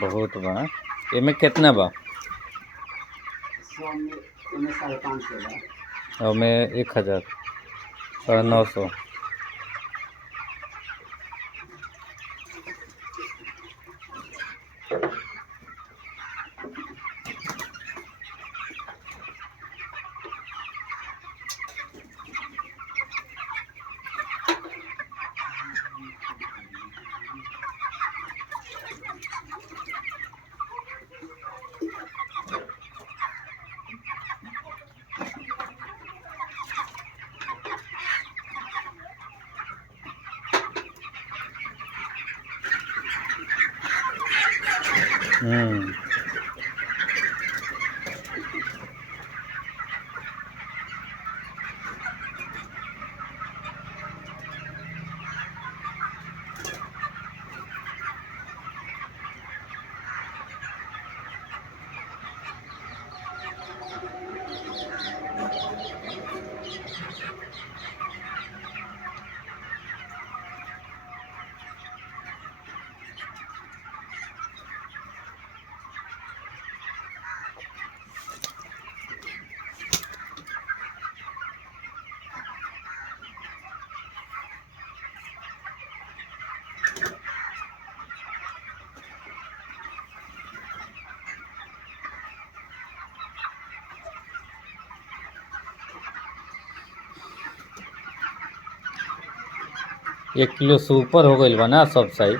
बहुत बा। एमे कितना बा? 550 बा। और में 1000 900। हम्म। 1 किलो से ऊपर हो गइल बा ना सब साई। 7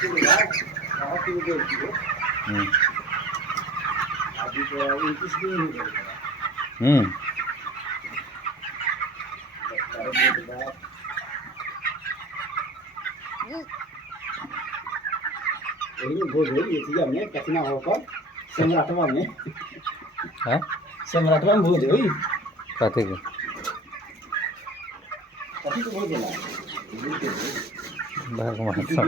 किलो बा, 7 किलो 1.5 किलो। अभी तो 29 दिन हो गए बा। यही बोल रही ये चीज़ में कितना होकर सम्राटवा में हाँ सम्राटवा में बोल रही कथी के? कथी को बोल देला भगवान सब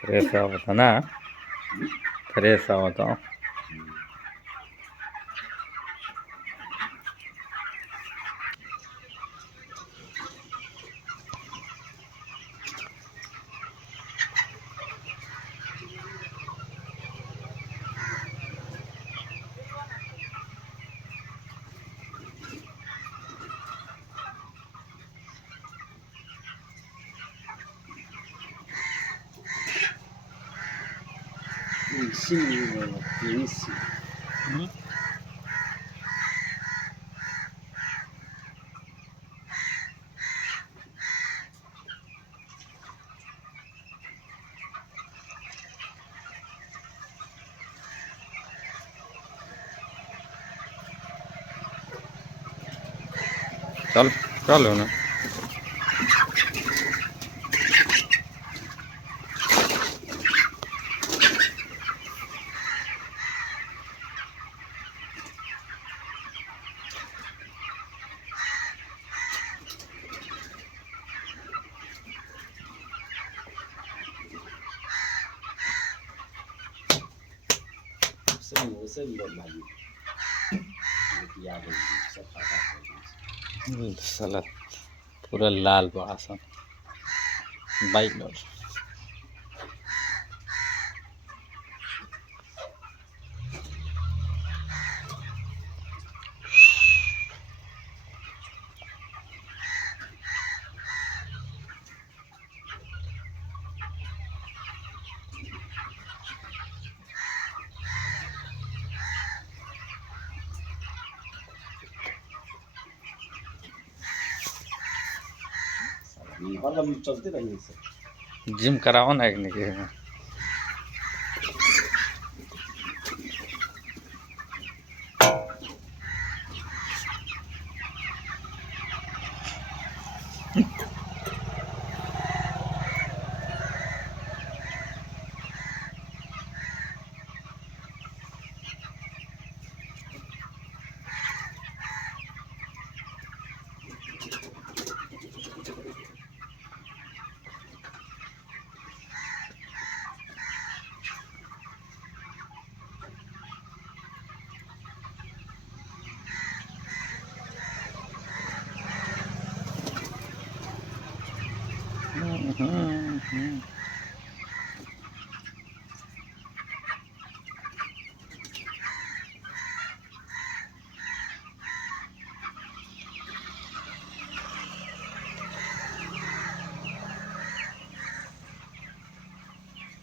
फ्रेश आवता ना, फ्रेश आवता।幸运的惊喜。चल चल ना। साला पूरा लाल बड़ा सा। બાઈલોર. हरदम चलते रहेंगे इससे। जिम कराओ ना एक निके में.